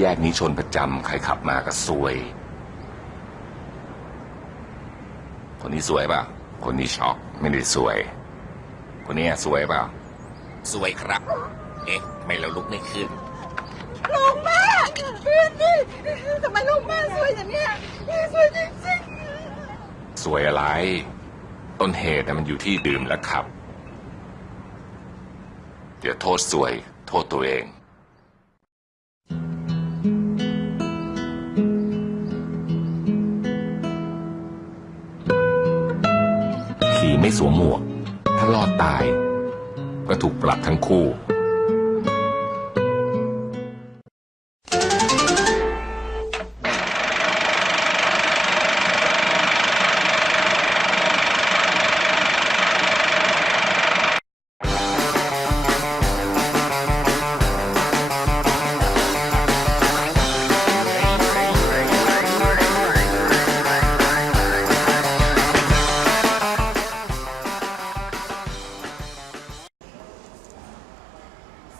แยกนี้ชนประจำใครขับมาก็ซวย คนนี้สวยเปล่าคนนี้ช็อกไม่ได้สวย คนนี้สวยเปล่าสวยครับ เอ๊ะไม่แล้วลุกไม่ขึ้นลุงแม่พี่นี่ทำไมลุงแม่สวยอย่างเนี้ยสวยจริงสวยอะไร ต้นเหตุน่ะมันอยู่ที่ดื่มและขับ เดี๋ยวโทษสวย โทษตัวเอง ไม่สวมหมวก ถ้ารอดตาย ก็ถูกปรับทั้งคู่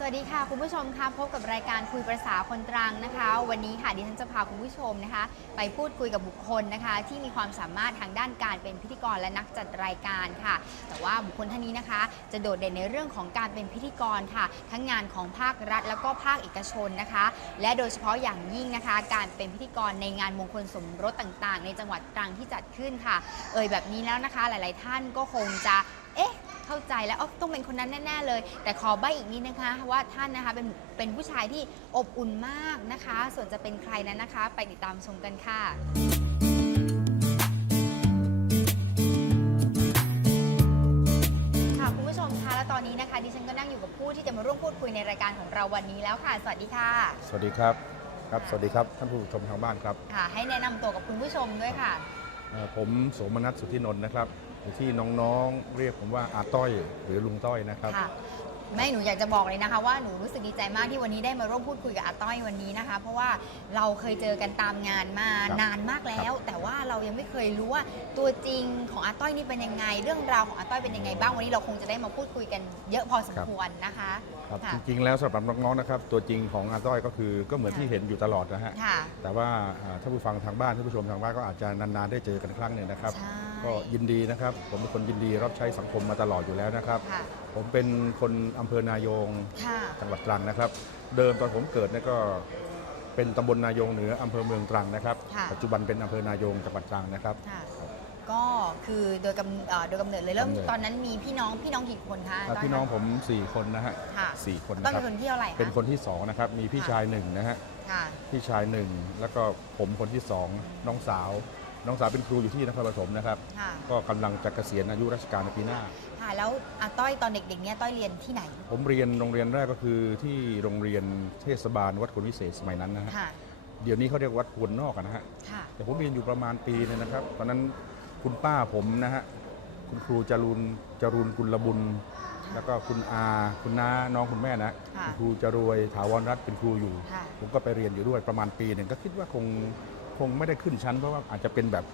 วัสดีค่ะ คุณผู้ชมค่ะพบกับรายการคุยประษาคนตรังนะคะ วันนี้ค่ะดิฉันจะพาคุณผู้ชมนะคะ ไปพูดคุยกับบุคคลนะคะ ที่มีความสามารถทางด้านการเป็นพิธีกรและนักจัดรายการค่ะ แต่ว่าบุคคลท่านนี้นะคะ จะโดดเด่นในเรื่องของการเป็นพิธีกรค่ะ ทั้งงานของภาครัฐ แล้วก็ภาคเอกชนนะคะ และโดยเฉพาะอย่างยิ่งนะคะ การเป็นพิธีกรในงานมงคลสมรสต่างๆ ในจังหวัดตรังที่จัดขึ้นค่ะ เอ่ยแบบนี้แล้วนะคะ หลาย ๆ ท่านก็คงจะเอ๊ะ เข้าใจแล้วอ๋อต้องเป็นคนนั้นแน่ๆเลย แต่ขอใบอีกนิดนะคะ ว่าท่านนะคะเป็นเป็นผู้ชายที่อบอุ่นมากนะคะ ส่วนจะเป็นใครนั้นนะคะ ไปติดตามชมกันค่ะค่ะคุณผู้ชมคะและตอนนี้นะคะดิฉันก็นั่งอยู่กับผู้ที่จะมาร่วมพูดคุยในรายการของเราวันนี้แล้วค่ะ สวัสดีค่ะ สวัสดีครับครับ สวัสดีครับท่านผู้ชมทางบ้านครับค่ะให้แนะนำตัวกับคุณผู้ชมด้วยค่ะเอ่อผมโสมนัสสุทธินนท์นะครับหรือ ที่น้องๆ เรียกผมว่าอาต้อย หรือลุงต้อยนะครับ ค่ะแม่หนูอยากจะบอกเลยนะคะ ว่าหนูรู้สึกดีใจมากที่วันนี้ได้มาร่วมพูดคุยกับอาต้อยวันนี้นะคะ เพราะว่าเราเคยเจอกันตามงานมาครับนานมากแล้ว แต่ว่าเรายังไม่เคยรู้ว่าตัวจริงของอาต้อยนี่เป็นยังไง เรื่องราวของอาต้อยเป็นยังไงบ้างวันนี้เราคงจะได้มาพูดคุยกันเยอะพอสมควรนะคะ ครับค่ะจริงๆแล้วสำหรับน้องๆนะครับตัวจริงของอาต้อยก็คือก็เหมือนที่เห็นอยู่ตลอดนะฮะค่ะ แต่ว่าอ่าท่านผู้ฟังทางบ้านท่านผู้ชมทางบ้านก็อาจจะนานๆได้เจอกันครั้งหนึ่งนะครับ ใช่ ก็ยินดีนะครับ ผมเป็นคนยินดีรับใช้สังคมมาตลอดอยู่แล้วนะครับ ค่ะ ผมเป็นคนอำเภอนายงค่ะ จังหวัดตรังนะครับ เดิมตอนผมเกิดเนี่ยก็เป็นตำบลนายงเหนืออำเภอเมืองตรังนะครับ ค่ะ ปัจจุบันเป็นอำเภอนายงจังหวัดตรังนะครับ ค่ะ ก็คือโดยกำเอ่อโดยกำเนิดเลยเริ่มกำเนิดตอนนั้นมีพี่น้องพี่น้องกี่คนคะอ่าต้ยพี่น้องคะผม 4 คนนะฮะค่ะสี่คนต้อนะยคเป็รับนคนที่เท่าไหร่คะเป็นคนที่สองนะครับมีพี่ค่ะชายหนึ่งนะฮะค่ะพี่ชายหนึ่งแล้วก็ผมคนที่สองน้องสาว น้องสาวเป็นครูอยู่ที่นครปฐมนะครับค่ะก็กำลังจะเกษียณอายุราชการในปีหน้าค่ะแล้วอาต้อยตอนเด็กๆเนี่ยต้อยเรียนที่ไหน ผมเรียนโรงเรียนแรกก็คือที่โรงเรียนเทศบาลวัดควรวิเศษสมัยนั้นนะฮะค่ะเดี๋ยวนี้เขาเรียกวัดควรนอกอะนะฮะค่ะแต่ผมเรียนอยู่ประมาณปีนึงนะครับ ตอนนั้น คุณป้าผมนะฮะคุณครูจรูนจรูนกุลบุญ แล้วก็คุณอาคุณน้าน้องคุณแม่นะค่ะณครูจรวยถาวรรัตน์เป็นครูอยู่ ค่ะ ผมก็ไปเรียนอยู่ด้วยประมาณปีหนึ่งก็คิดว่าคงคงไม่ได้ขึ้นชั้น เพราะว่าอาจจะเป็นแบบ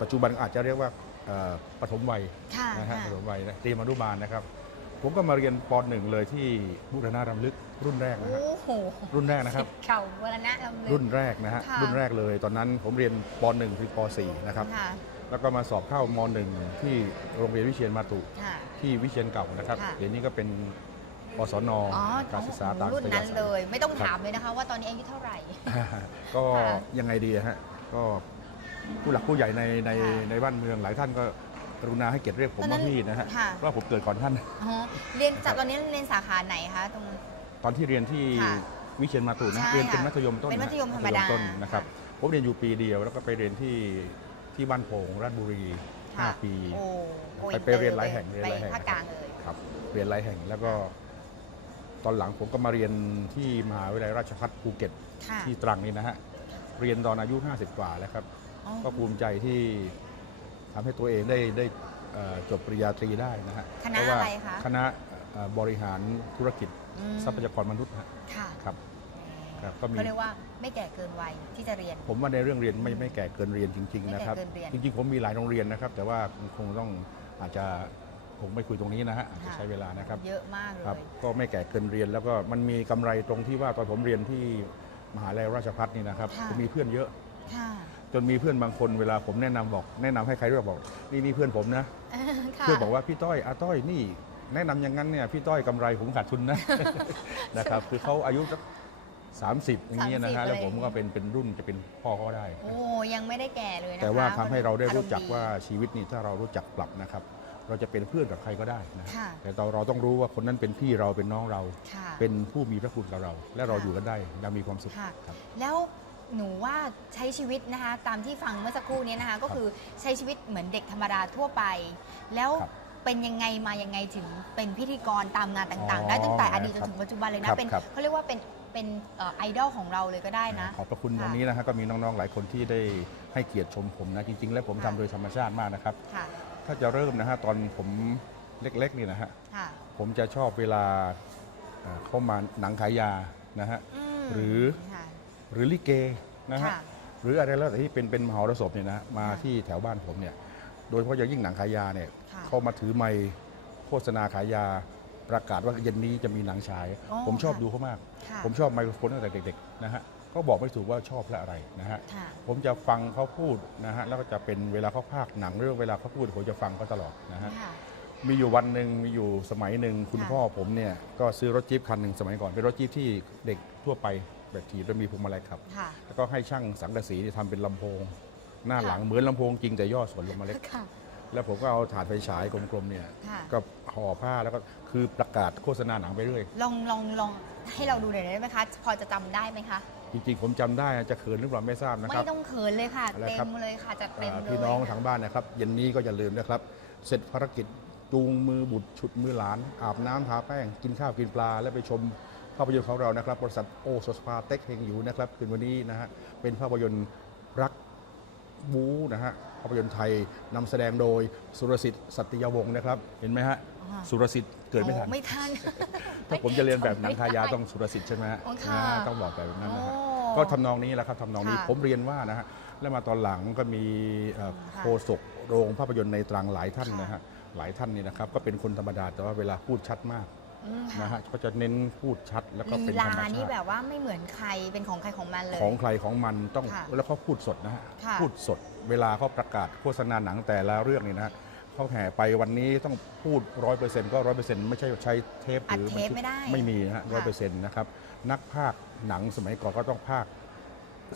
ปัจจุบันอาจจะเรียกว่าเอ่อปฐมวัย ค่ะนะฮะค่ะปฐมวัยนะเตรียมอนุบาลนะครับ ผมก็มาเรียนปหนึ่งเลยที่บุรณารำลึกรุ่นแรกนะฮะโอ้โหรุ่นแรกนะครับ สิทธิ์เก่าวัฒนะลำลึก รุ่นแรกนะฮะค่ะ รุ่นแรกเลย ตอนนั้นผมเรียนป .1 ถึงป .4 นะครับ ค่ะ แล้วก็มาสอบเข้าม .1 ที่โรงเรียนวิเชียนมาตุค่ะ ที่วิเชียนเก่านะครับ ค่ะ เดี๋ยวนี้ก็เป็นปสนอ๋อการศึกษาตามรุ่นนั้นอัธยาศัเลย ไม่ต้องถามเลยนะคะว่าตอนนี้อายุเท่าไหร่ก็ค่ะยังไงดีอะฮะก็ผู้หลักผู้ใหญ่ในในค่ะในบ้านเมืองหลายท่านก็กรุณาให้เกียรติเรียกผมตอนนั้ว่านพี่นะฮะค่ะ เพราะว่าผมเกิดก่อนท่าน อ๋อเรียนจากตอนนี้เรียนสาขาไหนคะตรง ตอนที่เรียนที่ค่ะวิเชียนมาตุนะใช่เรียนเป็นค่ะมัธยมต้นเป็นมัธยมธรรมดา ต้นนะครับค่ะผมเรียนอยู่ปีเดียวแล้วก็ไปเรียนที่ ที่บ้านโป่งราชบุรี ค่ะ5 ปี โอ้โกไปอินไปตอเรียนหลายแห่งเรียนไปหลายแห่งภาคกลางเลยครับเรียนหลายแห่งแล้วก็ ตอนหลังผมก็มาเรียนที่มหาวิทยาลัยราชภัฏภูเก็ตค่ะที่ตรังนี่นะฮะเรียนตอนอายุ 50 กว่าแล้วครับ อ๋อก็ภูมิใจที่ทำให้ตัวเองได้ได้เอ่อจบปริญญาตรีได้นะฮะคณะเพาว่าอะไรคะคณะเอ่อบริหารธุรกิจอืมทรัพยากรมนุษย์นะฮะค่ะ ครับ ครับก็มีก็เรียกว่าไม่แก่เกินวัยที่จะเรียน ผมว่าในเรื่องเรียนไม่ไม่แก่เกินเรียนจริงๆนะครับไม่แก่เกินเรียนจริง ๆ ผมมีหลายโรงเรียนนะครับ แต่ว่าคงต้องอาจจะคงไม่คุยตรงนี้นะฮะอาจจะค่ะ ใช้เวลานะครับ เยอะมากเลครับย ก็ไม่แก่เกินเรียนแล้วก็มันมีกำไรตรงที่ว่าตอนผมเรียนที่มหาลัยราชภัฏนี่นะครับค่ะ ผมมีเพื่อนเยอะ ค่ะจนมีเพื่อนบางคนเวลาผมแนะนำบอกแนะนำให้ใครรู้จักบอกนี่นี่เพื่อนผมนะ ค่ะ เพื่อนบอกว่าพี่ต้อยอาต้อยนี่ แนะนำอย่างนั้นเนี่ยพี่ต้อยกำไรผมขาดทุนนะ นะครับคือเขาอายุสัก สามสิบอย่างเงี้ยนะฮะ30แล้วผมอะไรก็เป็นเป็นรุ่นจะเป็นพ่อเขาได้ โอ้ยังไม่ได้แก่เลยนะคะแต่ว่าทำให้เราได้รู้จักอมณ์ว่าชีวิตนี่ถ้าเรารู้จักปรับนะครับ เราจะเป็นเพื่อนกับใครก็ได้นะค่ะ แต่เราเราต้องรู้ว่าคนนั้นเป็นพี่เราเป็นน้องเรา ค่ะ เป็นผู้มีพระคุณกับเรา และเราค่ะ อยู่กันได้อยังมีความสุขค่ะ ครับ แล้วหนูว่าใช้ชีวิตนะคะ ตามที่ฟังเมื่อสักครู่นี้นะคะ ก็คือใช้ชีวิตเหมือนเด็กธรรมดาทั่วไป แล้วครับเป็นยังไงมายังไงถึงเป็นพิธีกรตามงานต่างอ๋อๆได้ตั้งแต่อดีตจครันบถึงปัจจุบันเลยครันะบเป็นครับ เขาเรียกว่าเป็น เป็นเอ่อไอดอลของเราเลยก็ได้นะ ขอบพระคุณค่ะวันนี้นะฮะก็มีน้องๆหลายคนที่ได้ให้เกียรติชมผมนะจริง ๆ แล้วผมค่ะทำโดยธรรมชาติมากนะครับค่ะถ้าจะเริ่มนะฮะตอนผมเล็กๆนี่นะฮะค่ะผมจะชอบเวลาเอ่อเข้ามาหนังขายยานะฮะมหรือค่ะหรือลิเกนะฮะค่ะหรืออะไรแล้วแต่ที่เป็นเป็นมหรสพเนี่ยนะมาค่ะที่แถวบ้านผมเนี่ยโดยเฉพาะอย่างยิ่งหนังขายยาเนี่ยค่ะเข้ามาถือไมค์โฆษณาขายยา ประกาศว่าเย็นนี้จะมีหนังฉาย อ๋อผมชอบค่ะดูเขามาก ค่ะ ผมชอบไมโครโฟนตั้งแต่เด็กๆนะฮะก็บอกไม่ถูกว่าชอบและอะไรนะฮะ ค่ะ ผมจะฟังเขาพูดนะฮะแล้วก็จะเป็นเวลาเขาพากย์หนังเรื่องเวลาเขาพูดผมจะฟังเขาตลอดนะฮะ ค่ะ มีอยู่วันหนึ่งมีอยู่สมัยหนึ่งคุณค่ะ พ่อผมเนี่ยก็ซื้อรถจี๊ปคันหนึ่งสมัยก่อนเป็นรถจี๊ปที่เด็กทั่วไปแบบขี่แล้วมีพวงมาลัยขับ ค่ะ แล้วก็ให้ช่างสังกะสีที่ทำเป็นลำโพง หน้าค่ะ หลังเหมือนลำโพงจริงแต่ย่อส่วนลงมาเล็ก ค่ะ แล้วผมก็เอาถ่านไฟฉายกลมๆเนี่ยค่ะ ก็ห่อผ้าแล้วก็คือประกาศโฆษณาหนังไปเรื่อย ลองลองลองให้เราดูหน่อยได้ไหมคะ พอจะจำได้ไหมคะ จริงๆ ผมจำได้นะจะเขินหรือเปล่าไม่ทราบนะคไม่รับ ต้องเขินเลยค่ะ อะไรเต็ครับ มเลยค่ะจัดเต็มอ่าเลยพี่น้องทางบ้านนะครับ เย็นนี้ก็อย่าลืมนะครับ เสร็จภารกิจจูงมือบุตรฉุดมือหลาน อาบน้ำทาแป้ง กินข้าวกินปลา และไปชมภาพยนตร์ของเรานะครับ บริษัทโอโซสปาเต็กเฮงอยู่นะครับคืนวันนี้นะฮะเป็นภาพยนตร์รัก บู๊นะฮะภาพยนตร์ไทยนำแสดงโดยสุรสิทธิ์สัตยาวงศ์นะครับ เห็นไหมฮะอ่า สุรสิทธิ์เกิดไม่ทัน โอ้ไม่ทัน ถ้าผมจะเรียนแบบหนังทายาไม่ได้ต้องสุรสิทธิ์ใช่ไหมฮะโอ้ค่ะนะฮะต้องบอกแบบนั้นนะฮะโอ้ก็ทำนองนี้แหละครับทำนองนี้ค่ะผมเรียนว่านะฮะแล้วมาตอนหลังก็มีเอ่อค่ะโฆษกโรงภาพยนตร์ในตรังหลายท่านค่ะนะฮะหลายท่านนี่นะครับก็เป็นคนธรรมดาแต่ว่าเวลาพูดชัดมาก อืมนะฮะก็จะเน้นพูดชัดแล้วก็ลีเป็นลาธรรมนี่ชาแบติบว่าไม่เหมือนใครเป็นของใครของมันเลย ของใครของมันต้องค่ะแล้วเขาพูดสดนะฮะค่ะ พูดสด เวลาเขาประกาศโฆษณาหนังแต่ละเรื่องนี่นะฮะเขาแห่ไปวันนี้ต้องพูดร้อยเปอร์เซ็นต์ก็ร้อยเปอร์เซ็นต์ไม่ใช่ใช้เทปหอัดรือเทปไม่ได้ไม่มีนะฮะร้อยเปอร์เซ็นต์นะครับนักพากย์หนังสมัยก่อนก็ต้องพากย์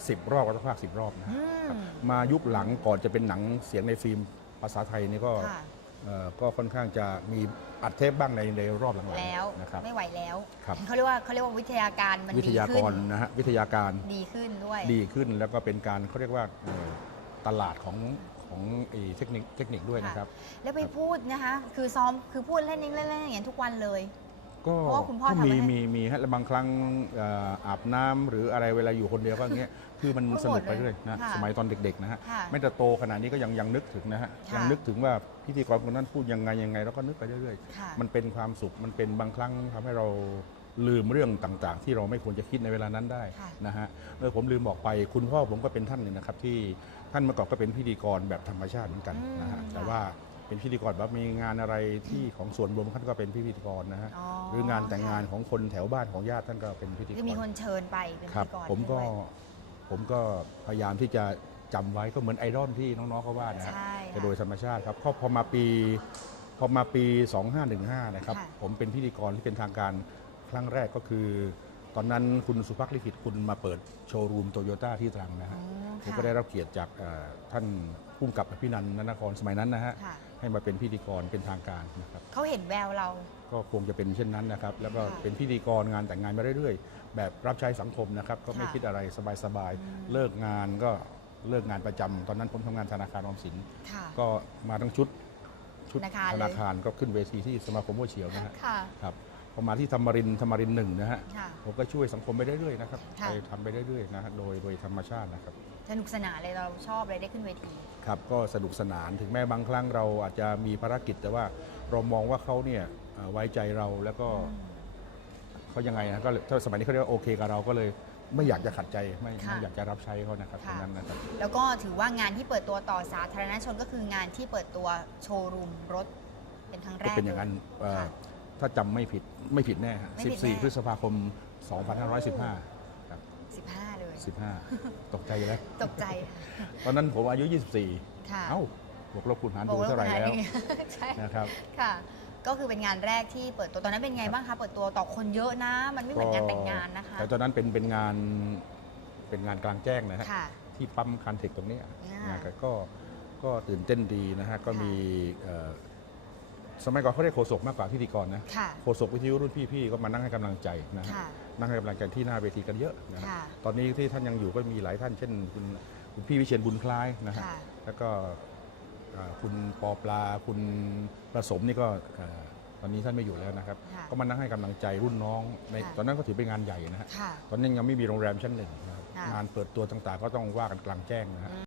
สิบรอบก็ต้องพากย์สิบรอบนะฮะ อืม มายุคหลังก่อนจะเป็นหนังเสียงในฟิล์มภาษาไทยนี่ก็ค่ะ เอ่อก็ค่อนข้างจะมีอัดเทปบ้างในในรอบหลังแล้วๆนะครับ ไม่ไหวแล้วครับ เขาเรียกว่าเขาเรียกว่าวิทยาการมันวิดีทยาขึ้กนรนะฮะวิทยาการดีขึ้นด้วยดีขึ้นแล้วก็เป็นการเขาเรียกว่าเอ่อตลาดของของไอ้เทคนิคเทคนิคด้วยนะครับ แล้วไปพูดนะคะ คือซ้อมคือพูดเล่นเล่นเล่นอย่างนี้ยทุกวันเลย ก็เพราะว่าคุณพ่อก็ทำมีให้ มีมีฮะแล้วบางครั้งเอ่ออาบน้ำหรืออะไรเวลาอยู่คนเดียวก็อย่างเงี้ยคือมันก็สนุกหมดเลยไปเรื่อยนะค่ะสมัยตอนเด็กๆนะฮะค่ะไม่แต่โตขนาดนี้ก็ยังยังนึกถึงนะฮะค่ะ ยังนึกถึงว่าพิธีกรคนนั้นพูดยังไงยังไงแล้วก็นึกไปเรื่อยค่ะๆมันเป็นความสุขมันเป็นบางครั้งทำให้เราลืมเรื่องต่างๆ ที่เราไม่ควรจะคิดในเวลานั้นได้ค่ะนะฮะเออผมลืมบอกไปคุณพ่อผมก็เป็นท่านหนึ่งนะครับที่ท่านเมื่อก่อนก็เป็นพิธีกรแบบธรรมชาติเหมือนกันนะฮะอืมแต่ว่า เป็นพิธีกรแบบมีงานอะไรที่ของส่วนรวมท่านก็เป็นพิธีกรนะฮะอ๋อ หรืองานแต่งงานของคนแถวบ้านของญาติท่านก็เป็นพิธีกคือมีครนเชิญไปเป็นคพิรับ ธีกรผมก็ด้วย ผมก็พยายามที่จะจำไว้ก็เหมือนไอดอลที่น้องๆเขาว่านะฮะใช่แต่ค่ะโดยธรรมชาติครับพอพอมาปีพอมาปี 2515 นะครับ ค่ะ ผมเป็นพิธีกรที่เป็นทางการครั้งแรกก็คือ ตอนนั้นคุณสุภักดิ์ลิขิตคุณมาเปิดโชว์รูมโตโยต้าที่ตรังนะอ๋ฮะ อ ผมค่ะก็ได้รับเกียรติจากเอ่อท่านผู้กำกับอภินันท์นครสมัยนั้นนะฮะค่ะให้มาเป็นพิธีกรเป็นทางการนะครับเขาเห็นแววเรา ก็คงจะเป็นเช่นนั้นนะครับ แล้วก็ค่ะเป็นพิธีกรงานแต่งงานมาเรื่อยๆ แบบรับใช้สังคมนะครับ ก็ไม่ค่ะคิดอะไรสบายอืมๆเลิกงานก็เลิกงานประจำตอนนั้นผมทำงานธนาคารออมสินค่ะก็มาทั้งชุดชุดธนาคารเลยธนาคารก็ขึ้นเวทีที่สมาคมหัวเฉียวนะฮะค่ะครับพอมาที่ธรรมรินทร์ธรรมรินทร์หนึ่งนะฮะค่ะผมก็ช่วยสังคมไปเรื่อยๆนะครับค่ะไปทำไปเรื่อยๆนะฮะโดยโดยธรรมชาตินะครับ สนุกสนานเลยเราชอบเลยได้ขึ้นเวที ครับก็สนุกสนานถึงแม้บางครั้งเราอาจจะมีภารกิจแต่ว่าเรามองว่าเขาเนี่ยเอ่อไว้ใจเราแล้วก็เขายังไงนะก็เลยถ้าสมัยนี้เขาเรียกว่าโอเคกับเราก็เลยไม่อยากจะขัดใจไม่ค่ะไม่อยากจะรับใช้เขานะครับตรค่ะงนั้นนะครับ แล้วก็ถือว่างานที่เปิดตัวต่อสาธารณชนก็คืองานที่เปิดตัวโชว์รูมรถ เป็นครั้งแรก็กเป็นอย่างนั้นเอ่อค่ะ ถ้าจำไม่ผิดไม่ผิดแน่ฮะไม่ผิดแน่ 14 พฤษภาคม 2515 ครับ15 15ตกใจแล้ว ตกใจ ตอนนั้นผมอายุ 24ค่ะเอ้าบวกลบคูณหารบดูอกว่าเท่าไหร่แล้วคนนั้นใช่นะครับค่ะก็คือเป็นงานแรกที่เปิดตัวตอนนั้นเป็นไงบ้างคะเปิดตัวต่อคนเยอะนะ มันไม่เหมือนงานแต่งงานนะคะแต่ตอนนั้นเป็นเป็นงานเป็นงานกลางแจ้งนะฮะค่ะที่ปั๊มคันเทคตรงเนี้ยอ่านนะครับก็ก็ตื่นเต้นดีนะฮะก็ค่ะมีเอ่อ สมัยก่อนเขาเรียกโฆษกมากกว่าพิธีกรนะค่ะ โฆษกวิทยุรุ่นพี่ๆก็มานั่งให้กำลังใจนะฮะค่ะ นั่งให้กำลังใจที่หน้าเวทีกันเยอะนะฮะค่ะ ตอนนี้ที่ท่านยังอยู่ก็มีหลายท่านเช่นคุณคุณพี่วิเชียนบุญคล้ายนะฮะค่ะ แล้วก็เอ่อคุณปอปลาคุณประสมนี่ก็เอ่อตอนนี้ท่านไม่อยู่แล้วนะครับ ค่ะก็มานั่งให้กำลังใจรุ่นน้องในค่ะ ตอนนั้นก็ถือเป็นงานใหญ่นะฮะ ค่ะ ตอนนั้นยังไม่มีโรงแรมชั้นหนึ่งนะครับค่ะ งานเปิดตัวต่างๆ ก็ต้องว่ากันกลางแจ้งนะฮะ